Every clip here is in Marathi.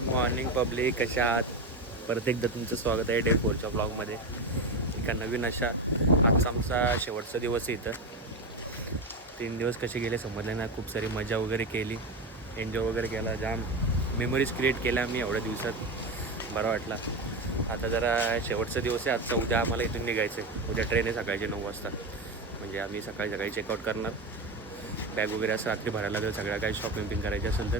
गुड मॉर्निंग पब्लिक, कशा आहात? परत एकदा तुमचं स्वागत आहे डे 4च्या ब्लॉगमध्ये. एका नवीन अशा आजचा आमचा शेवटचा दिवस आहे इथं. 3 दिवस कसे गेले समजले ना. खूप सारी मजा वगैरे केली, एन्जॉय वगैरे केला, जाम मेमरीज क्रिएट केल्या आम्ही एवढ्या दिवसात. बरं वाटला. आता जरा शेवटचा दिवस आहे आजचा. उद्या आम्हाला इथून निघायचं आहे. उद्या ट्रेन आहे सकाळची 9 वाजता. म्हणजे आम्ही सकाळी चेकआउट करणार. बॅग वगैरे असं रात्री भरायला लागेल, सगळ्या काही शॉपिंग करायची असेल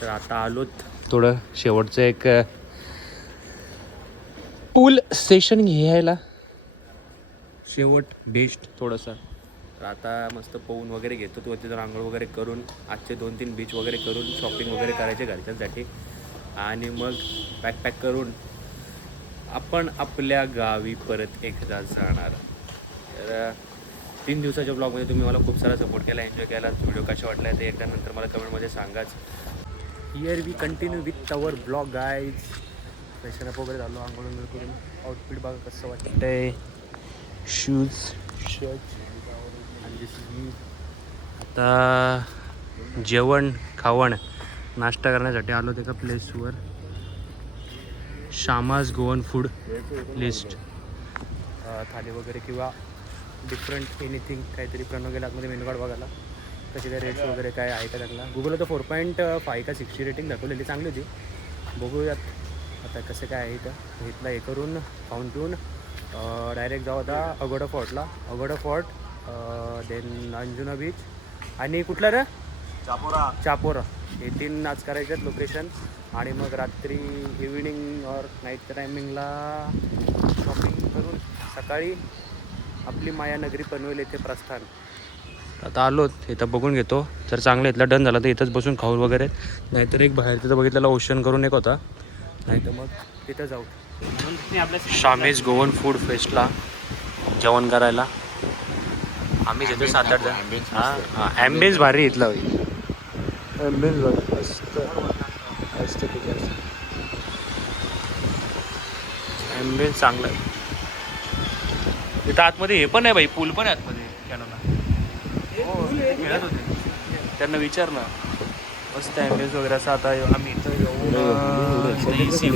तर आता आलोत. थोडं शेवटचं एक पूल सेशन घ्यायला, शेवट बेस्ट थोडंसं. तर आता मस्त पोहून वगैरे घेतो. तो तिथं आंघोळ वगैरे करून आजचे 2-3 बीच वगैरे करून शॉपिंग वगैरे करायचे घरच्यांसाठी. आणि मग पॅक करून आपण आपल्या गावी परत एकदा जाणार. तर 3 दिवसाच्या ब्लॉगमध्ये तुम्ही मला खूप सारा सपोर्ट केला, एन्जॉय केला. व्हिडिओ कशा वाटला ते एकदा नंतर मला कमेंटमध्ये सांगाच. Here we continue with our blog guys. Freshen up वगैरे झालो, आंघोळ करून. आउटफिट बघा कसं वाटतंय. शूज, शर्ट आणि दिस इज मी. आता जेवण खावण नाश्ता करण्यासाठी आलो एका प्लेसवर. शामाज गोवन फूड लिस्ट. थाली वगैरे किंवा डिफरंट एनिथिंग काहीतरी प्रणव गेला आतमध्ये मेनू कार्ड बघायला. कसे काय रेट्स वगैरे काय आहे का त्यांना. गुगलला तर 4.5 का 60 रेटिंग दाखवलेली, चांगली होती. बघूयात आता कसं काय आहे. इथं इथला हे करून खाऊन पिऊन डायरेक्ट जाऊ आता अगोडा फोर्टला. Aguada fort, then Anjuna beach आणि कुठलं रे चापोरा. हे 3 आज करायचे आहेत लोकेशन. आणि मग रात्री इव्हिनिंग और नाईटच्या टायमिंगला शॉपिंग करून सकाळी आपली मायानगरी पनवेल येथे प्रस्थान. आता आलो इथं बघून घेतो. जर चांगलं इथलं डन झालं तर इथंच बसून खाऊ वगैरे. नाहीतर एक बाहेर तिथं बघितलेला ओशन करून एक होता, नाहीतर मग तिथं जाऊ. शामेज गोवन फूड फेस्टला जेवण करायला आम्ही तिथे 7-8 जण. हां, ॲम्बियन्स भारी इथला. ॲम्बियन्स भारी असतं ॲम्बियन्स चांगला आहे. इथं आतमध्ये हे पण आहे बाई, पूल पण आहे आतमध्ये कॅनोला. हो, खेळत होते. त्यांना विचार ना. मस्त ॲम्बियन्स वगैरे असं. आता आम्ही इथं येऊन सी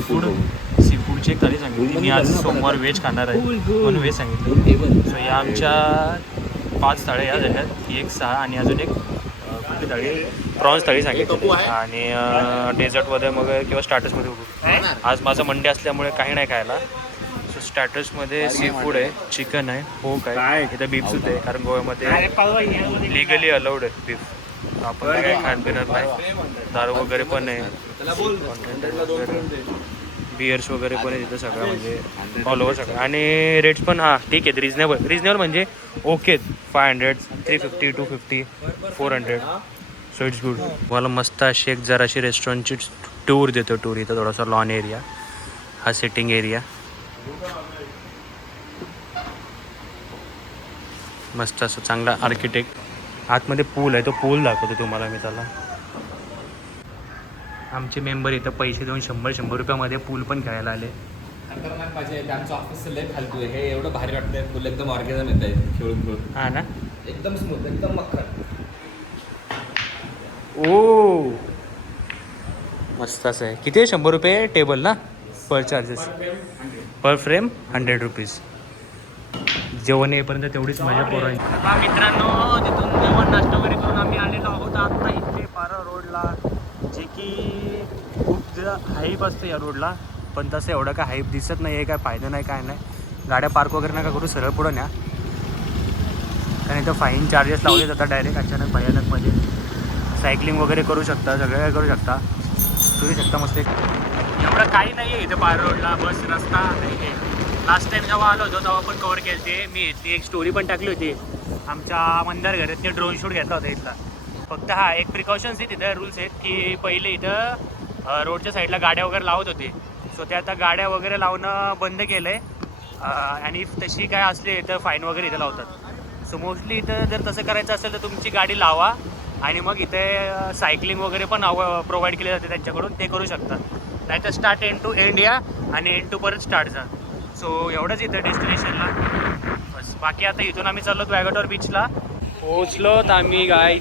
फूडची एक थाळी सांगितली. मी आज सोमवार व्हेज खाणार आहे म्हणून व्हेज सांगितलं. सो या आमच्या 5 थाळ्या या झाल्यात. एक 6 आणि अजून एक कुठली थाळी, प्रॉन्स थाळी सांगितली. आणि डेझर्टमध्ये मग किंवा स्टार्टर्समध्ये बघू. आज माझं मंडे असल्यामुळे काही नाही खायला. सो स्टार्टर्समध्ये सी फूड आहे, चिकन आहे, पोक आहे, इथं बीफ सुद्धा आहे. कारण गोव्यामध्ये लिगली अलाउड आहे बीफ. आपण काही खाण पिणार नाही. दारू वगैरे पण आहे, बियर्स वगैरे पण आहे तिथं सगळं. म्हणजे ऑल ओव्हर सगळं. आणि रेट्स पण हां ठीक आहेत, रिजनेबल म्हणजे ओके. 500, 350, 250, 400. So it's good. मला मस्त अशी एक जराशी रेस्टॉरंटची टूर देतो. इथं थोडासा लॉन एरिया, हा सिटिंग एरिया मस्त असं चांगला आर्किटेक्ट. आतमध्ये पूल आहे, तो पूल दाखवतो तुम्हाला मी. त्याला आमचे मेंबर इथं पैसे देऊन 100 रुपयामध्ये पूल पण खेळायला आले. आमचं ऑफिस लय फालतू आहे. हे एवढं भारी वाटतंय. पूल एकदम ऑर्गेनाइज येत आहे खेळून. हां ना, एकदम स्मूथ, एकदम मक्खन. ओ मस्त असं आहे. किती आहे? 100 रुपये टेबल ना, पर चार्जेस. पर फ्रेम 100 रुपीज. जेवण येईपर्यंत तेवढीच मजा पोरांची. आता मित्रांनो तिथून जेवण नाश्ता वगैरे करून आम्ही आलेलो आहोत आता इथे पारा रोडला, जे की खूप हाईप असतं या रोडला. पण तसं एवढं काय हाईप दिसत नाही आहे. काय फायदा नाही, काय नाही. गाड्या पार्क वगैरे नका करू, सरळ पुढं न्या. कारण इथं फाईन चार्जेस लावले जातात डायरेक्ट अचानक भयानकमध्ये. सायकलिंग वगैरे करू शकता, सगळं काय करू शकता, करू शकता मस्त. एवढं काही नाही आहे इथं पारा रोडला. बस रस्ता नाही आहे. लास्ट टाइम जेव्हा आलो होतो तेव्हा पण कवर केली ते मी. ती एक स्टोरी पण टाकली होती. आमच्या मंदार घरात ते ड्रोन शूट घेतला होता इथला. फक्त हा एक प्रिकॉशन्स आहेत तिथं, रूल्स आहेत की पहिले इथं रोडच्या साईडला गाड्या वगैरे लावत होते. सो ते आता गाड्या वगैरे लावणं बंद केलं आहे. आणि तशी काय असले तर फाईन वगैरे इथं लावतात. सो मोस्टली इथं जर तसं करायचं असेल तर तुमची गाडी लावा आणि मग इथे सायकलिंग वगैरे पण प्रोव्हाइड केले जाते त्यांच्याकडून, ते करू शकतात. नाही तर स्टार्ट एंड टू एंड या आणि एंड टू परत स्टार्ट जा. सो एवढंच इथं डेस्टिनेशनला बस. बाकी आता इथून आम्ही चाललो वॅगाटॉर बीचला. पोहोचलो तर आम्ही गाय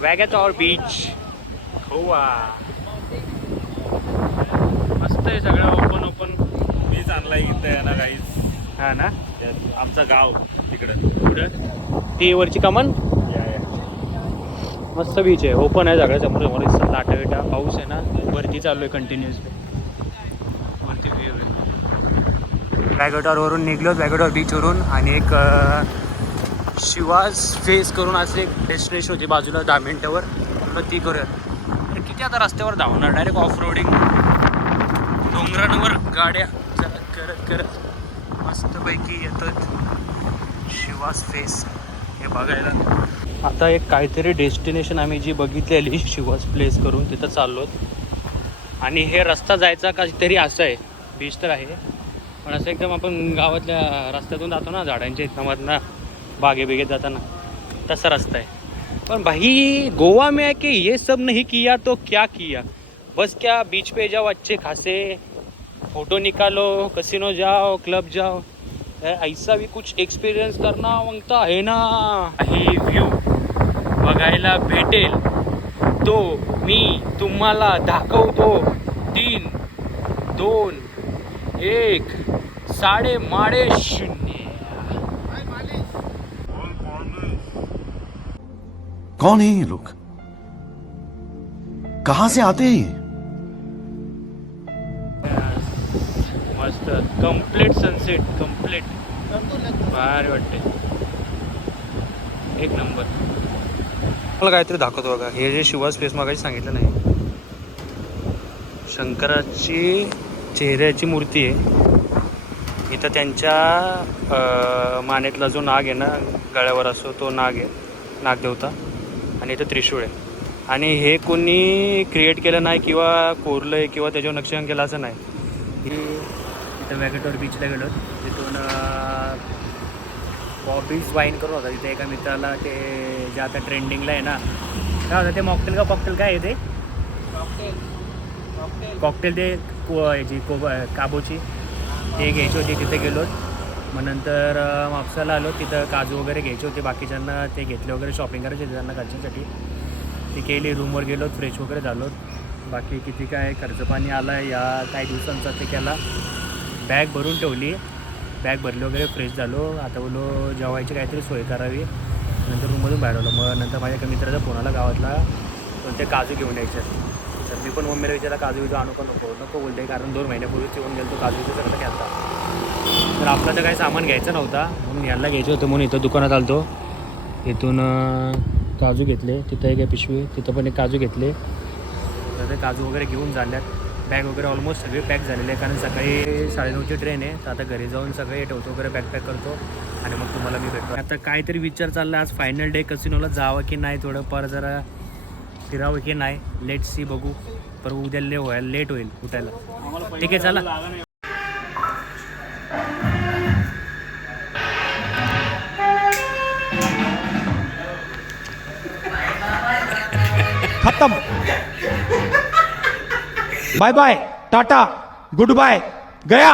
वॅगाटॉर बीच गोवा. आहे सगळं ओपन ओपन. मीच आणलाय इथं आहे ना काहीच. हा ना. आमचं गाव तिकडं. पुढं ती वरची कमान. मस्त बीच आहे, ओपन आहे सगळं. समोर समोर लाटा बिटा, पाऊस आहे ना, वरती चालू आहे कंटिन्युअसली. वरती व्ह्यू आहे. बॅगवटावरून निघलो, बॅगवटावर बीचवरून, आणि एक शिवास फेस करून असं एक डेस्टिनेशन होती बाजूला 10 मिनिटावर. म्हटलं ती करूयात. तर किती आता रस्त्यावर धावणार, डायरेक्ट ऑफ रोडिंग डोंगरांवर गाड्या करत करत मस्तपैकी येतात शिवास फेस हे बघायला. आता एक काहीतरी डेस्टिनेशन आम्ही जी बघितलेली शिवास प्लेस करून तिथं चाललो. आणि हे रस्ता जायचा काहीतरी असं आहे, बीच तर आहे पण असं एकदम आपण गावातल्या रस्त्यातून जातो ना, झाडांच्या इथनामधनं बागे बिगेत जाताना, तसा रस्ता आहे. पण भाई गोवा में है कि ये सब नहीं किया तो क्या किया. बस क्या बीच पे जाओ, अच्छे खासे फोटो निकालो, कसिनो जाओ, क्लब जाओ, ऐसा भी कुछ एक्सपिरियन्स करना मागता आहे ना. हे व्ह्यू बघायला भेटेल तो मी तुम्हाला दाखवतो. 3, 2, 1 साडे माडे 0. कौन है ये लोग, कहां से आते हैं ये? मस्त कम्प्लीट सनसेट, कम्प्लीट भारी वाटते, एक नंबर. मला काहीतरी दाखवतो बघा. हे जे शिवास फेस मागाशी सांगितलं नाही, शंकराची चेहऱ्याची मूर्ती आहे. इथं त्यांच्या मानेतला जो नाग आहे ना, गळ्यावर असतो तो नाग आहे, नागदेवता. आणि इथं त्रिशूळ आहे. आणि हे कोणी क्रिएट केलं नाही किंवा कोरलं आहे किंवा त्याच्यावर नक्षीकाम केलं असं नाही. इथं वॅगेटोर बीचला गेलो, तिथून बॉबीज वाईन करून होता. तिथे एका मित्राला ते जे आता ट्रेंडिंगला आहे ना, काय होतं ते मॉकटेल का कॉकटेल काय आहे ते कॉकटेल, ते याची काबोची ते घ्यायची होती. तिथे गेलो. मग नंतर म्हापसाला आलो, तिथं काजू वगैरे घ्यायचे होते. बाकीच्यांना ते घेतले वगैरे, शॉपिंग करायची होती त्यांना घरच्यांसाठी. ती केली, रूमवर गेलो, फ्रेश वगैरे झालो. बाकी किती काय खर्च पाणी आला या काही दिवसांचा ते केला. बॅग भरून ठेवली, बॅग भरली वगैरे, फ्रेश झालो. आता बोलो जेवायची काहीतरी सोय करावी. नंतर रूममधून बाहेर आलो. मग नंतर माझ्या एका मित्राचा फोन आला गावातला, पण ते काजू घेऊन यायचे. तर मी पण मम्मीला विचारला काजू विजू आणू का नको बोलते, कारण 2 महिन्यापूर्वीच येऊन गेलो तो काजूचं सगळं घ्यायचा. तर आपलं तर काही सामान घ्यायचं नव्हता म्हणून याला घ्यायचं होतं, म्हणून इथं दुकानात आलतो. इथून काजू घेतले, तिथं एक पिशवी, तिथं पण एक काजू घेतले. तर ते काजू वगैरे घेऊन झाल्यात. बॅग वगैरे ऑलमोस्ट सगळे पॅक झालेले आहे, कारण सकाळी 9:30ची ट्रेन आहे. तर आता घरी जाऊन सगळे ठेवतो वगैरे, बॅग पॅक करतो आणि मग तुम्हाला मी भेटतो. आता काहीतरी विचार चालला, आज फायनल डे, कसिनोला जावं की नाही, थोडं पर जरा फिरावं की नाही, लेट सी बघू. पर उद्या लेट होईल उठायला. ठीक आहे, चला. खत्म. Bye bye, tata, goodbye, गया.